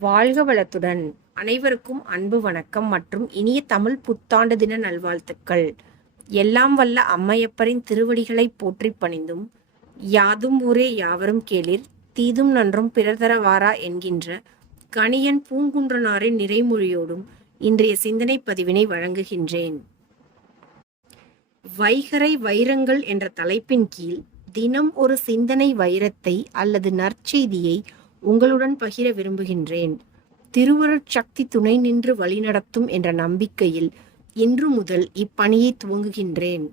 வாழ்க வளத்துடன். அனைவருக்கும் அன்பு வணக்கம் மற்றும் இனிய தமிழ் புத்தாண்டு தின நல்வாழ்த்துக்கள். எல்லாம் வல்ல அம்மையப்பரின் திருவடிகளை போற்றி பணிந்தும் யாதும் ஊரே யாவரும் கேளிர் தீதும் நன்றும் பிறர் தர வாரா என்கின்ற கணியன் பூங்குன்றனாரின் நிறைமொழியோடும் இன்றைய சிந்தனை பதிவினை வழங்குகின்றேன். வைகரை வைரங்கள் என்ற தலைப்பின் கீழ் தினம் ஒரு சிந்தனை வைரத்தை அல்லது நற்செய்தியை உங்களுடன் பகிர விரும்புகின்றேன். திருவருட் சக்தி துணை நின்று வழிநடத்தும் என்ற நம்பிக்கையில் இன்று முதல் இப்பணியை துவங்குகின்றேன்.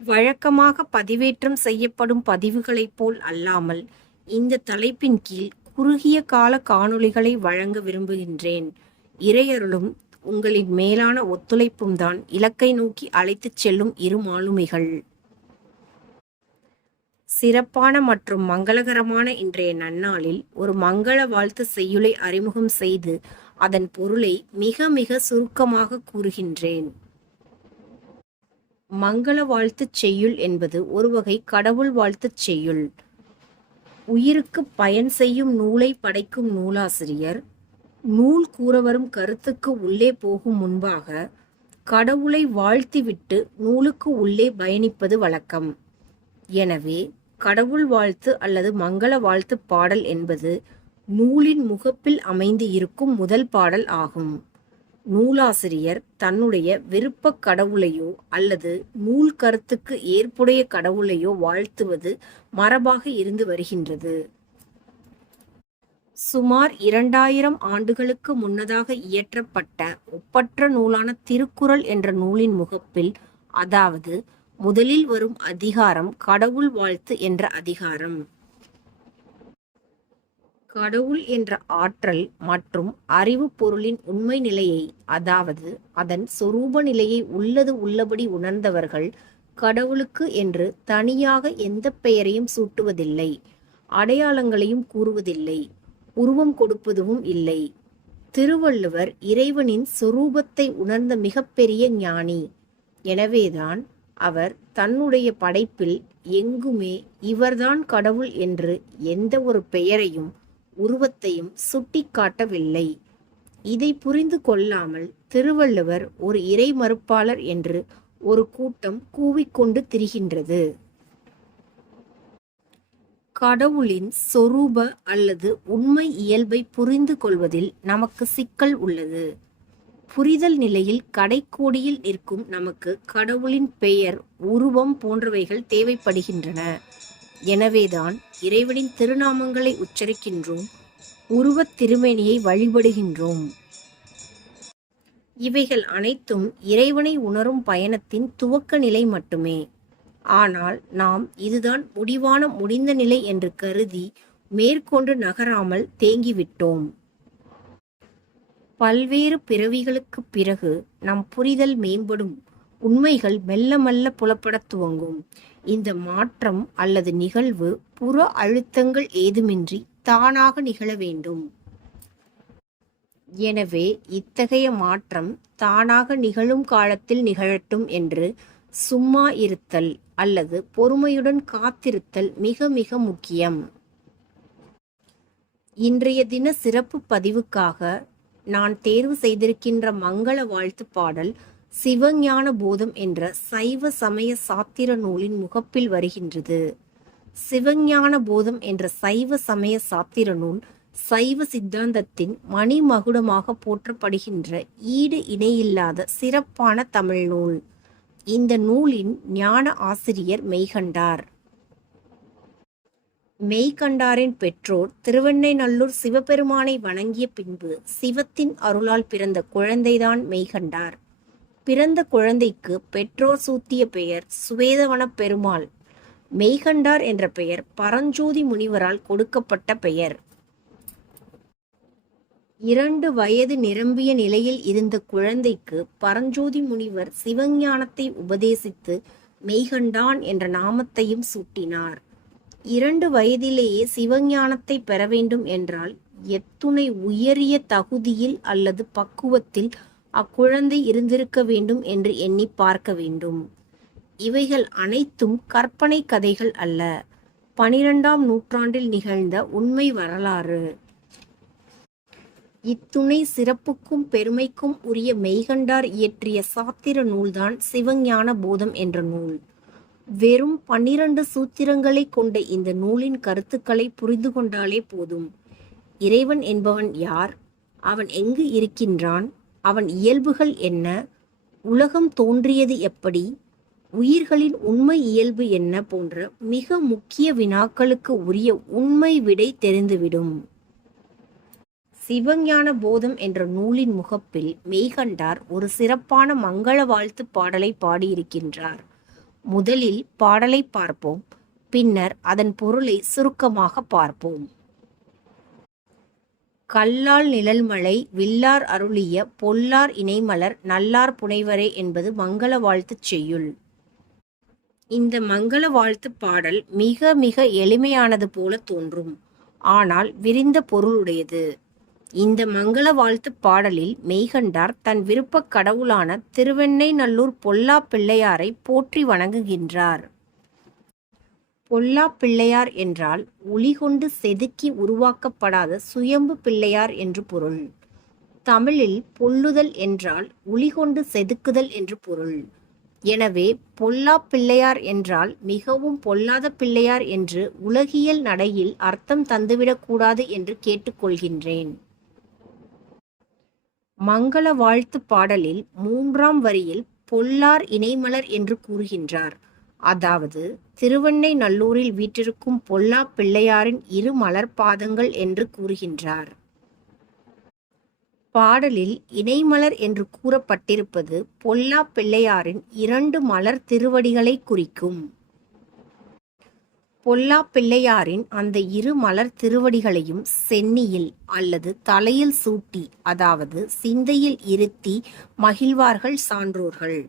வழக்கமாக பதிவேற்றம் செய்யப்படும் பதிவுகளைப் போல் அல்லாமல் இந்த தலைப்பின் கீழ் குறுகிய கால காணொளிகளை வழங்க விரும்புகின்றேன். இறையருளும் உங்களின் மேலான ஒத்துழைப்பும் தான் இலக்கை நோக்கி அழைத்துச் செல்லும் இரு மாலுமிகள். சிறப்பான மற்றும் மங்களகரமான இன்றைய நன்னாளில் ஒரு மங்கள வாழ்த்து செய்யுளை அறிமுகம் செய்து அதன் பொருளை மிக மிக சுருக்கமாக கூறுகின்றேன். மங்கள வாழ்த்துச் செய்யுள் என்பது ஒரு வகை கடவுள் வாழ்த்துச் செய்யுள். உயிருக்கு பயன் செய்யும் நூலை படைக்கும் நூலாசிரியர் நூல் கூற வரும் கருத்துக்கு உள்ளே போகும் முன்பாக கடவுளை வாழ்த்திவிட்டு நூலுக்கு உள்ளே பயணிப்பது வழக்கம். எனவே கடவுள் வாழ்த்து அல்லது மங்கள வாழ்த்து பாடல் என்பது நூலின் முகப்பில் அமைந்து இருக்கும் முதல் பாடல் ஆகும். நூலாசிரியர் தன்னுடைய விருப்ப கடவுளையோ அல்லது நூல் கருத்துக்கு ஏற்புடைய கடவுளையோ வாழ்த்துவது மரபாக இருந்து வருகின்றது. சுமார் இரண்டாயிரம் ஆண்டுகளுக்கு முன்னதாக இயற்றப்பட்ட ஒப்பற்ற நூலான திருக்குறள் என்ற நூலின் முகப்பில் அதாவது முதலில் வரும் அதிகாரம் கடவுள் வாழ்த்து என்ற அதிகாரம். கடவுள் என்ற ஆற்றல் மற்றும் அறிவு பொருளின் உண்மை நிலையை அதாவது அதன் சொரூப நிலையை உள்ளது உள்ளபடி உணர்ந்தவர்கள் கடவுளுக்கு என்று தனியாக எந்த பெயரையும் சூட்டுவதில்லை அடையாளங்களையும் கூறுவதில்லை உருவம் கொடுப்பதும் இல்லை. திருவள்ளுவர் இறைவனின் சொரூபத்தை உணர்ந்த மிகப்பெரிய ஞானி. எனவேதான் அவர் தன்னுடைய படைப்பில் எங்குமே இவர்தான் கடவுள் என்று எந்த ஒரு பெயரையும் உருவத்தையும் சுட்டிக்காட்டவில்லை. இதை புரிந்து கொள்ளாமல் திருவள்ளுவர் ஒரு இறை மறுப்பாளர் என்று ஒரு கூட்டம் கூவிக்கொண்டு திரிகின்றது. கடவுளின் சொரூப அல்லது உண்மை இயல்பை புரிந்து கொள்வதில் நமக்கு சிக்கல் உள்ளது. புரிதல் நிலையில் கடைக்கோடியில் நிற்கும் நமக்கு கடவுளின் பெயர் உருவம் போன்றவைகள் தேவைப்படுகின்றன. எனவேதான் இறைவனின் திருநாமங்களை உச்சரிக்கின்றோம் உருவத் திருமேனியை வழிபடுகின்றோம். இவைகள் அனைத்தும் இறைவனை உணரும் பயணத்தின் துவக்க நிலை மட்டுமே. ஆனால் நாம் இதுதான் முடிவான முடிந்த நிலை என்று கருதி மேற்கொண்டு நகராமல் தேங்கிவிட்டோம். பல்வேறு பிறவிகளுக்குப் பிறகு நம் புரிதல் மேம்படும் உண்மைகள் மெல்ல மெல்ல புலப்படத் துவங்கும். இந்த மாற்றம் அல்லது நிகழ்வு புற அழுத்தங்கள் ஏதுமின்றி தானாக நிகழ வேண்டும். எனவே இத்தகைய மாற்றம் தானாக நிகழும் காலத்தில் நிகழட்டும் என்று சும்மா இருத்தல் அல்லது பொறுமையுடன் காத்திருத்தல் மிக மிக முக்கியம். இன்றைய தின சிறப்பு பதிவுக்காக நான் தேர்வு செய்திருக்கின்ற மங்கள வாழ்த்து பாடல் சிவஞான போதம் என்ற சைவ சமய சாத்திர நூலின் முகப்பில் வருகின்றது. சிவஞான போதம் என்ற சைவ சமய சாத்திர நூல் சைவ சித்தாந்தத்தின் மணிமகுடமாக போற்றப்படுகின்ற ஈடு இணையில்லாத சிறப்பான தமிழ் நூல். இந்த நூலின் ஞான ஆசிரியர் மெய்கண்டார். மெய்கண்டாரின் பெற்றோர் திருவெண்ணைநல்லூர் சிவபெருமானை வணங்கிய பின்பு சிவத்தின் அருளால் பிறந்த குழந்தைதான் மெய்கண்டார். பிறந்த குழந்தைக்கு பெற்றோர் சூத்திய பெயர் சுவேதவன பெருமாள். மெய்கண்டார் என்ற பெயர் பரஞ்சோதி முனிவரால் கொடுக்கப்பட்ட பெயர். இரண்டு வயது நிரம்பிய நிலையில் இருந்த குழந்தைக்கு பரஞ்சோதி முனிவர் சிவஞானத்தை உபதேசித்து மெய்கண்டான் என்ற நாமத்தையும் சூட்டினார். இரண்டு வயதிலேயே சிவஞானத்தை பெற வேண்டும் என்றால் எத்துணை உயரிய தகுதியில் அல்லது பக்குவத்தில் அக்குழந்தை இருந்திருக்க வேண்டும் என்று எண்ணி பார்க்க வேண்டும். இவைகள் அனைத்தும் கற்பனை கதைகள் அல்ல. பனிரெண்டாம் நூற்றாண்டில் நிகழ்ந்த உண்மை வரலாறு. இத்துணை சிறப்புக்கும் பெருமைக்கும் உரிய மெய்கண்டார் இயற்றிய சாத்திர நூல்தான் சிவஞான போதம் என்ற நூல். வெறும் பன்னிரண்டு சூத்திரங்களை கொண்ட இந்த நூலின் கருத்துக்களை புரிந்து கொண்டாலே போதும். இறைவன் என்பவன் யார்? அவன் எங்கு இருக்கின்றான்? அவன் இயல்புகள் என்ன? உலகம் தோன்றியது எப்படி? உயிர்களின் உண்மை இயல்பு என்ன போன்ற மிக முக்கிய வினாக்களுக்கு உரிய உண்மை விடை தெரிந்துவிடும். சிவஞான போதம் என்ற நூலின் முகப்பில் மெய்கண்டார் ஒரு சிறப்பான மங்கள வாழ்த்து பாடலை பாடியிருக்கின்றார். முதலில் பாடலை பார்ப்போம் பின்னர் அதன் பொருளை சுருக்கமாக பார்ப்போம். கல்லால் நிழல்மலை வில்லார் அருளிய பொல்லார் இணைமலர் நல்லார் புனைவரே என்பது மங்கள வாழ்த்துச் செய்யுள். இந்த மங்கள வாழ்த்து பாடல் மிக மிக எளிமையானது போல தோன்றும் ஆனால் விரிந்த பொருளுடையது. இந்த மங்கள வாழ்த்து பாடலில் மெய்கண்டார் தன் விருப்பக் கடவுளான திருவெண்ணை நல்லூர் பொல்லா பிள்ளையாரை போற்றி வணங்குகின்றார். பொல்லா பிள்ளையார் என்றால் ஒளி கொண்டு செதுக்கி உருவாக்கப்படாத சுயம்பு பிள்ளையார் என்று பொருள். தமிழில் பொல்லுதல் என்றால் ஒளி கொண்டு செதுக்குதல் என்று பொருள். எனவே பொல்லா பிள்ளையார் என்றால் மிகவும் பொல்லாத பிள்ளையார் என்று உலகியல் நடையில் அர்த்தம் தந்துவிடக்கூடாது என்று கேட்டுக்கொள்கின்றேன் மங்கள வாழ்த்து பாடலில் மூன்றாம் வரியில் பொல்லார் இணைமலர் என்று கூறுகின்றார். அதாவது திருவெண்ணை நல்லூரில் வீற்றிருக்கும் பொல்லா பிள்ளையாரின் இரு மலர் பாதங்கள் என்று கூறுகின்றார். பாடலில் இணைமலர் என்று கூறப்பட்டிருப்பது பொல்லா பிள்ளையாரின் இரண்டு மலர் திருவடிகளை குறிக்கும். பொல்லா பிள்ளையாரின் அந்த இரு மலர் திருவடிகளையும் சென்னியில் அல்லது தலையில் சூட்டி அதாவது சிந்தையில் இருத்தி மகிழ்வார்கள் சான்றோர்கள்.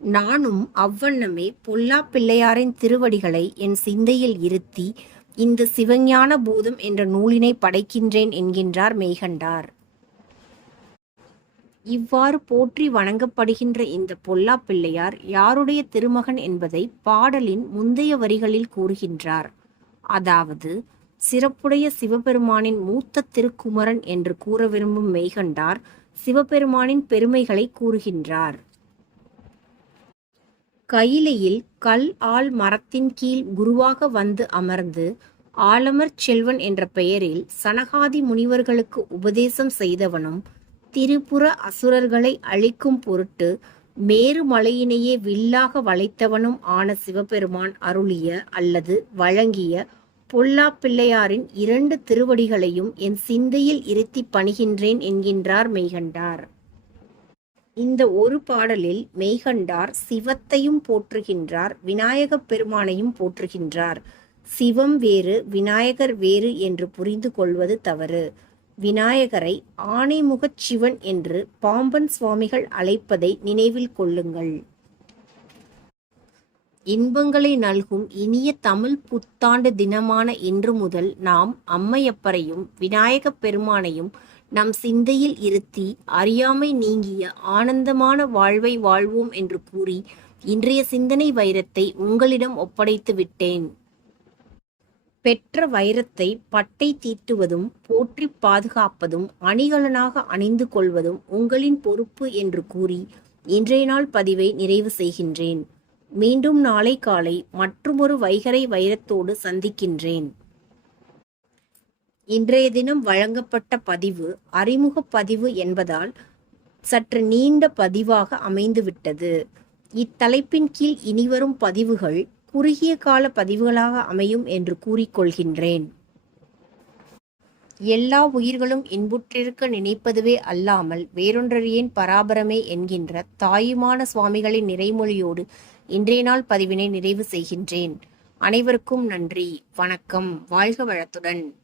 நானும் அவ்வண்ணமே பொல்லா பிள்ளையாரின் திருவடிகளை என் சிந்தையில் இருத்தி இந்த சிவஞான பூதம் என்ற நூலினை படைக்கின்றேன் என்கின்றார் மெய்கண்டார் இவ்வாறு போற்றி வணங்கப்படுகின்ற இந்த பொல்லா பிள்ளையார் யாருடைய திருமகன் என்பதை பாடலின் முந்தைய வரிகளில் கூறுகின்றார். அதாவது சிறப்புடைய சிவபெருமானின் மூத்த திருக்குமரன் என்று கூற விரும்பும் மெய்கண்டார் சிவபெருமானின் பெருமைகளை கூறுகின்றார். கையிலையில் கல் ஆள் மரத்தின் கீழ் குருவாக வந்து அமர்ந்து ஆலமர் செல்வன் என்ற பெயரில் சனகாதி முனிவர்களுக்கு உபதேசம் செய்தவனும் திரிபுர அசுரர்களை அழிக்கும் பொருட்டு மேருமலையினையே வில்லாக வளைத்தவனும் ஆன சிவபெருமான் அருளிய அல்லது வழங்கிய பொல்லா பிள்ளையாரின் இரண்டு திருவடிகளையும் என் சிந்தையில் இருத்தி பணிகின்றேன் என்கின்றார் மெய்கண்டார். இந்த ஒரு பாடலில் மெய்கண்டார் சிவத்தையும் போற்றுகின்றார் விநாயகப் பெருமானையும் போற்றுகின்றார். சிவம் வேறு விநாயகர் வேறு என்று புரிந்து கொள்வது தவறு. விநாயகரை ஆணைமுகச் சிவன் என்று பாம்பன் சுவாமிகள் அழைப்பதை நினைவில் கொள்ளுங்கள். இன்பங்களை நல்கும் இனிய தமிழ் புத்தாண்டு தினமான இன்று முதல் நாம் அம்மையப்பரையும் விநாயகப் பெருமானையும் நம் சிந்தையில் இருத்தி அறியாமை நீங்கிய ஆனந்தமான வாழ்வை வாழ்வோம் என்று கூறி இன்றைய சிந்தனை வைரத்தை உங்களிடம் ஒப்படைத்து விட்டேன். பெற்ற வைரத்தை பட்டை தீட்டுவதும் போற்றி பாதுகாப்பதும் அணிகலனாக அணிந்து கொள்வதும் உங்களின் பொறுப்பு என்று கூறி இன்றைய நாள் பதிவை நிறைவு செய்கின்றேன். மீண்டும் நாளை காலை மற்றுமொரு வைகரை வைரத்தோடு சந்திக்கின்றேன். இன்றைய தினம் வழங்கப்பட்ட பதிவு அறிமுக பதிவு என்பதால் சற்று நீண்ட பதிவாக அமைந்துவிட்டது. இத்தலைப்பின் கீழ் இனிவரும் பதிவுகள் குறுகிய கால பதிவுகளாக அமையும் என்று கூறிக்கொள்கின்றேன். எல்லா உயிர்களும் இன்புற்றிருக்க நினைப்பதுவே அல்லாமல் வேறொன்றறியேன் பராபரமே என்கின்ற தாயுமான சுவாமிகளின் நிறைமொழியோடு இன்றைய நாள் பதிவினை நிறைவு செய்கின்றேன். அனைவருக்கும் நன்றி. வணக்கம். வாழ்க வளத்துடன்.